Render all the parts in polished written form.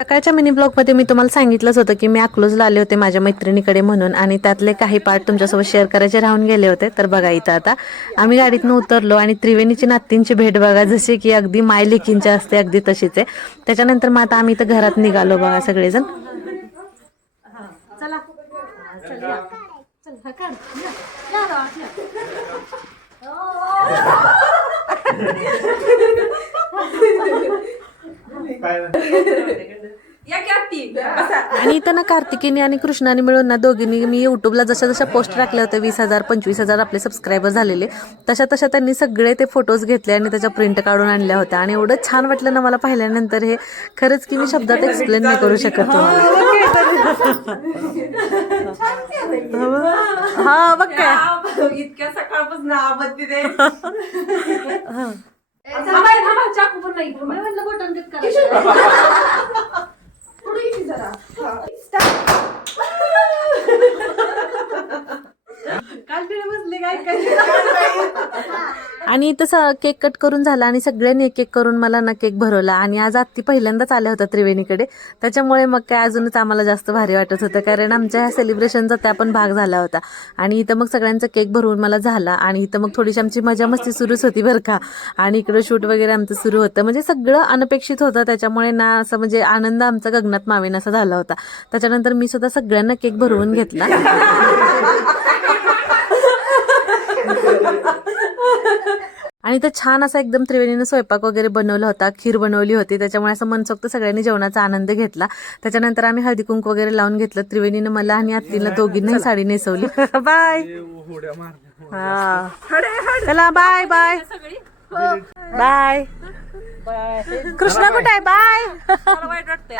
सकाळच्या मिनी ब्लॉगमध्ये मी तुम्हाला सांगितलंच होतं की मी अकलूजला आले होते माझ्या मैत्रिणीकडे म्हणून, आणि त्यातले काही पार्ट तुमच्यासोबत शेअर करायचे राहून गेले होते. तर बघा इथं आता आम्ही गाडीतनं उतरलो आणि त्रिवेणीची नातींची भेट बघा जशी की अगदी माय लेकींची असते अगदी तशीच आहे. त्याच्यानंतर मग आता आम्ही इथं घरात निघालो बघा सगळेजण. आणि इथं ना कार्तिकीने आणि कृष्णाने मिळून ना दोघींनी मी युट्यूबला जशा जशा पोस्ट टाकल्या होत्या 20,000 25,000 आपले सबस्क्रायबर झालेले, तशा तशा त्यांनी सगळे ते फोटोज घेतले आणि त्याच्या प्रिंट काढून आणल्या होत्या. आणि एवढं छान वाटलं ना मला पाहिल्यानंतर, हे खरंच की मी शब्दात एक्सप्लेन नाही करू शकत तुम्हाला. हा बघ काय इतक्या सकाळपासून आबद्दी दे. चाकू पण नाही बटन देत जरा काल बसले काय. आणि तसं केक कट करून झाला आणि सगळ्यांनी एक एक करून मला ना केक भरवला. आणि आज आत्ती पहिल्यांदाच आल्या होत्या त्रिवेणीकडे, त्याच्यामुळे मग काय अजूनच आम्हाला जास्त भारी वाटत होतं, कारण आमच्या ह्या सेलिब्रेशनचा त्या पण भाग झाला होता. आणि इथं मग सगळ्यांचा केक भरवून मला झाला. आणि इथं मग थोडीशी आमची मजा मस्ती सुरूच होती बरं का. आणि इकडं शूट वगैरे आमचं सुरू होतं, म्हणजे सगळं अनपेक्षित होतं, त्याच्यामुळे ना असं म्हणजे आनंद आमचा गगनात मावेन असा झाला होता. त्याच्यानंतर मी सुद्धा सगळ्यांना केक भरवून घेतला. आणि तर छान असा एकदम त्रिवेणीनं स्वयंपाक वगैरे बनवला होता, खीर बनवली होती, त्याच्यामुळे असं मनसोक्त सगळ्यांनी जेवणाचा आनंद घेतला. त्याच्यानंतर आम्ही हळदी कुंकू वगैरे लावून घेतलं. त्रिवेणीनं मला आणि आत्तीला दोघींनाही साडी नेसवली. बाय. हा चला बाय बाय बाय. कृष्णा कुठे आहे? बाय. वाईट वाटतंय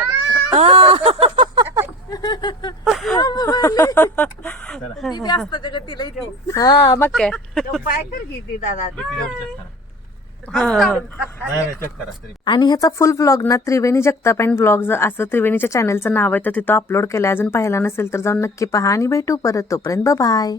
हा मग काय. आणि ह्याचा फुल व्लॉग ना त्रिवेणी जगताप अँड व्लॉग्स असं त्रिवेणीच्या चॅनलचं नाव आहे, तर तिथं अपलोड केलं. अजून पाहिला नसेल तर जाऊन नक्की पहा आणि भेटू परत. तोपर्यंत बाय.